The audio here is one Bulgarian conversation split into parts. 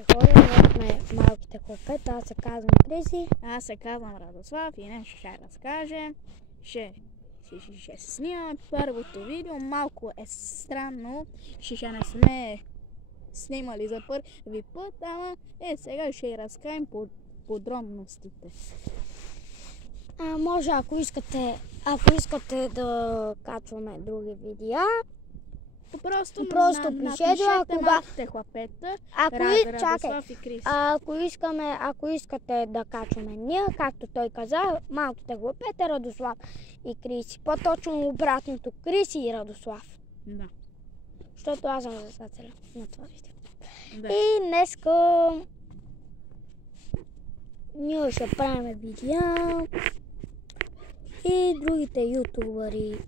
Хора, ние сме малките хлапета, аз се казвам Криси. Аз се казвам Радослав и нещо ще разкажем. Ще снимаме първото видео. Малко е странно, ще не сме снимали за първи път, ама сега ще разкажем подробностите. Може, ако искате да качваме други видеа, Просто пишете, малките хлапета, Радослав и Криси. Ако искате да качваме ние, както той каза, малките хлапета, Радослав и Криси. По-точно обратното, Криси и Радослав. Да. Защото аз съм създателя на това видео. Да. И днеска ние ще правим видеа и другите ютубъри.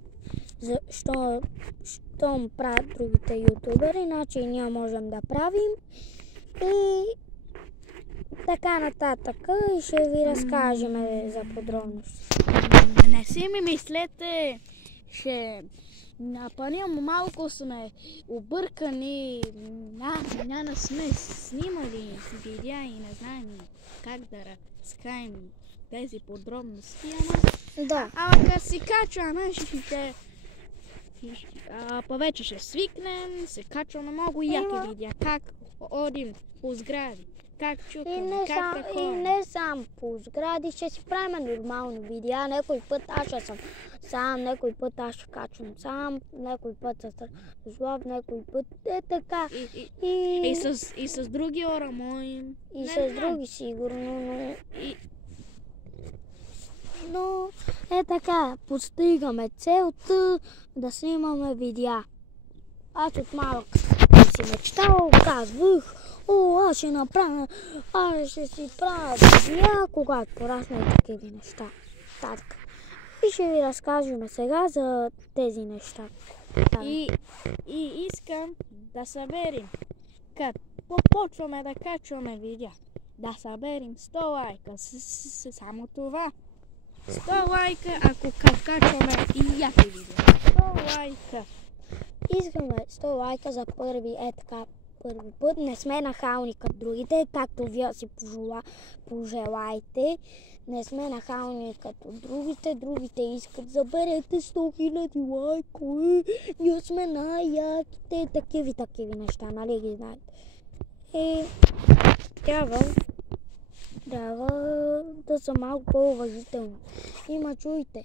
Щом правят другите ютубъри, иначе ние можем да правим и така нататък и ще ви разкажем за подробности. Не си ми мислете, че напълно малко сме объркани, не сме снимали видеа и не знаем как да разкажем тези подробности, Да. Като си качваме, повече ще свикнем, се качваме много яки видеа, как одим по сгради, как чукаме, как прехождаме. И не само по сгради, ще си правим нормално видеа. Някой път аз ще съм сам, някой път аз ще качвам сам, някой път с Радослав, някой път е така. И с други хора мои. И с други сигурно, но е така, постигаме целта да снимаме видеа. Аз от малък си мечтал, казвах, аз ще си правя видеа, когато порасна и такива неща. Татка. И ще ви разкажем сега за тези неща. И искам да съберем, като почваме да качваме видеа, да съберем 100 лайка, само това. 100 лайка, ако качваме и яки видео. 100 лайка. Искаме 100 лайка за първи път. Не сме нахални като другите, както вие си пожелаете. Не сме нахални като другите. Другите искат заберете 100 000 лайка. Ние сме най-яките. Такива неща, нали ги знаете. И трябва да са малко по-уважителни. Има, чуйте.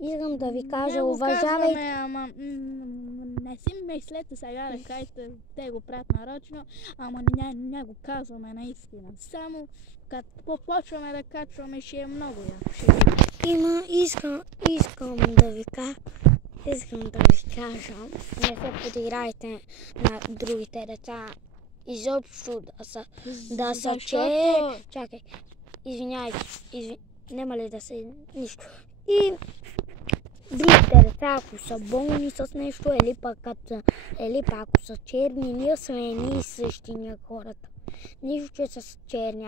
Искам да ви кажа, уважавайте. Ама не си мислете сега да кажете, те го правят нарочно, ама не го казваме наистина. Само като почваме да качваме, ще е много яко. Искам да ви кажа, не се подиграйте на другите деца. Изобщо да са Чакай, извинявайте, нема ли да се нищо. И другите деца, ако са болни с нещо, или пък ако са черни, ние сме едни и същи ние хората. Нищо, че са черни,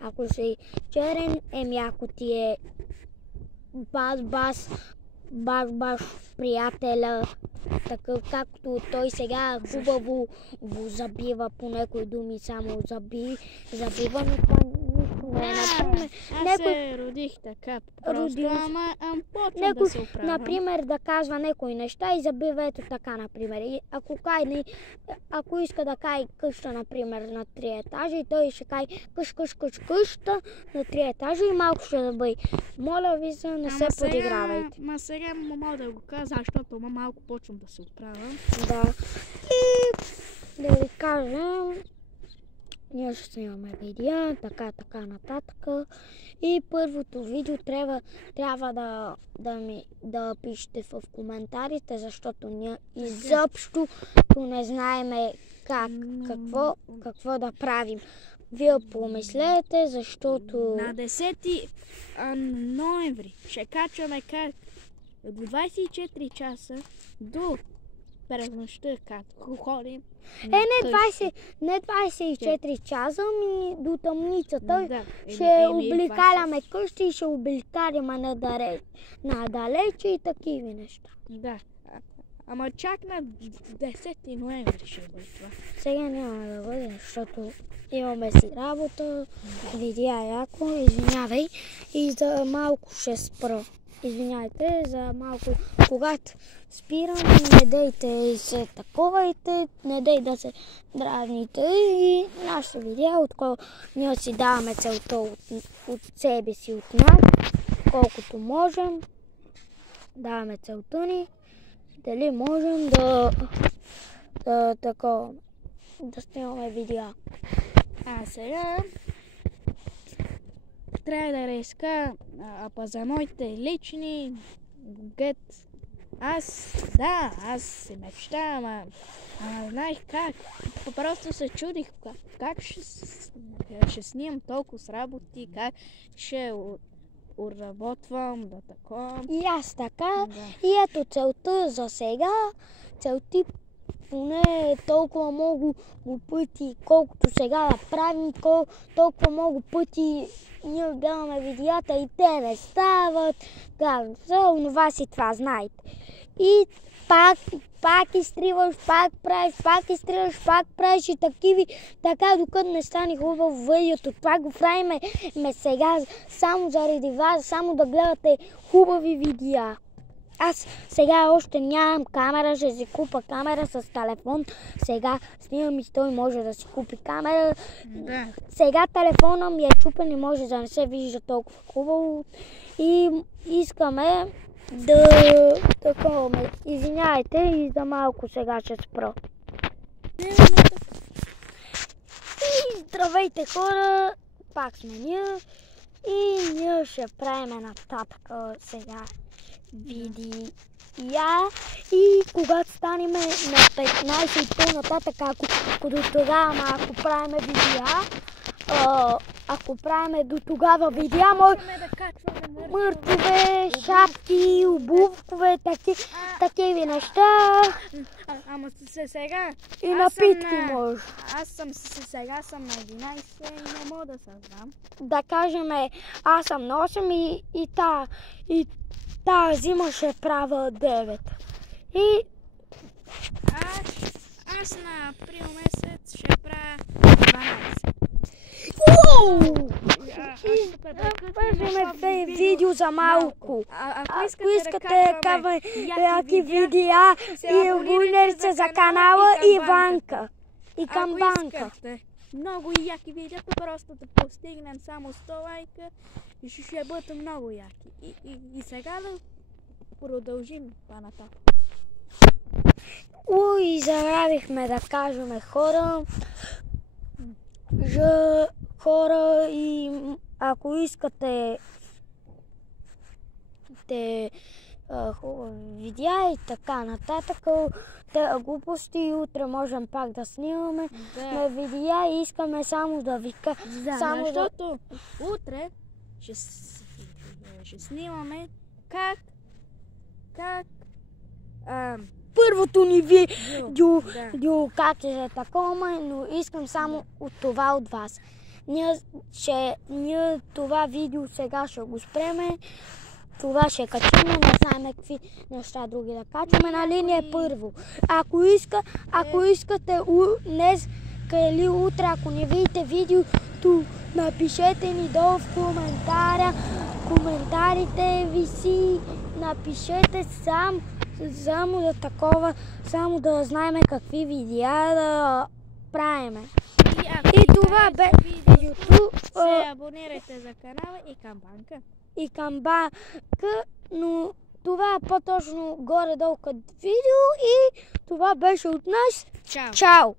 ако си черен, ако ти е баш приятеля, такъв както той сега хубаво го забива по някои думи, само забива, но това нищо не е. Аз се родих така, почвам да се оправям. Например, да казва някои неща и забива ето така, например. И ако иска да каже къща, например, на 3 етажа и той ще каже къща на 3 етажа и малко ще забъй. Моля ви се, не се подигравайте. Ма сега мога да го кажа, защото малко почвам да се оправям. Да. И да ви кажем, ние ще снимаме видеа, така нататък. И първото видео трябва да пишете в коментарите, защото ние изобщо не знаем какво да правим. Вие помислете, защото на 10 ноември ще качваме 24 часа до през нощта, като ходим. Не 24 часа, до тъмницата. Ще обликаляме къщи и ще обликаляме надалече и такива неща. Да. Ама чак на 10 ноември ще бъде това. Сега няма да бъде, защото имаме си работа, видеа яко, извинявай, и за малко ще спра. Извинявайте, за малко, когато спирам, не дейте се таковайте, не дей да се дразните и нашите видеа, отколко ние си даваме целта от себе си, от нас, колкото можем, даваме целта ни, дали можем да снимаме видеа. А сега трябва да реска, за моите лични аз се мечтавам, ама знаех как. Просто се чудих как ще снимам толкова с работи, как ще уработвам, да такова. И аз така, Да. и ето целта за сега, целти поне толкова много пъти, колкото сега да правим, толкова много пъти ние гледаме видеята и те не стават. За онова си това знаете. И пак изтриваш, пак правиш и така докато не стане хубаво видеото. Това го правим сега само заради вас, само да гледате хубави видеа. Аз сега още нямам камера, ще си купа камера с телефон. Сега снимам и той може да си купи камера. Да. Сега телефона ми е чупен и може да не се вижда толкова хубаво. И искаме да таковаме. Извинявайте и за малко сега ще спра. И здравейте хора, пак сме ние и ние ще правим нататък сега видеа и когато станем на 15 и по-нататък, ако до тогава, ако правим видеа, ако правим до тогава видеа, мъртве, шапки, обувкове, такива неща. Ама сега... И напитки може. Сега съм на 11 и не мога да създам. Да кажем, аз съм на 8 и тази зима ще правя 9. И аз на април месец ще правя 12. Пържаме видео за малко. Ако искате яки видеа и абонирайте се за канала и Ванка. И камбанка. Много яки видеята, просто да постигнем само 100 лайка и ще бъдат много яки. И сега да продължим по-нататък. И забравихме да кажем хора, и ако искате хубави видеа и така нататък, глупости и утре можем пак да снимаме видеа и искаме само да ви кажем. Защото утре ще снимаме как първото ни видео как е такова, но искам само от това от вас. Ние това видео сега ще го спреме, това ще качим, не знаем какви неща други да качваме, нали не е първо. Ако искате днес или утре, ако не видите видеото, напишете ни долу в коментарите виси, напишете само да знаем какви видеа да правиме. И това бе видеото. Се абонирайте за канала и камбанка. Но това е по-точно горе-долу като видео и това беше от нас. Чао! Чао!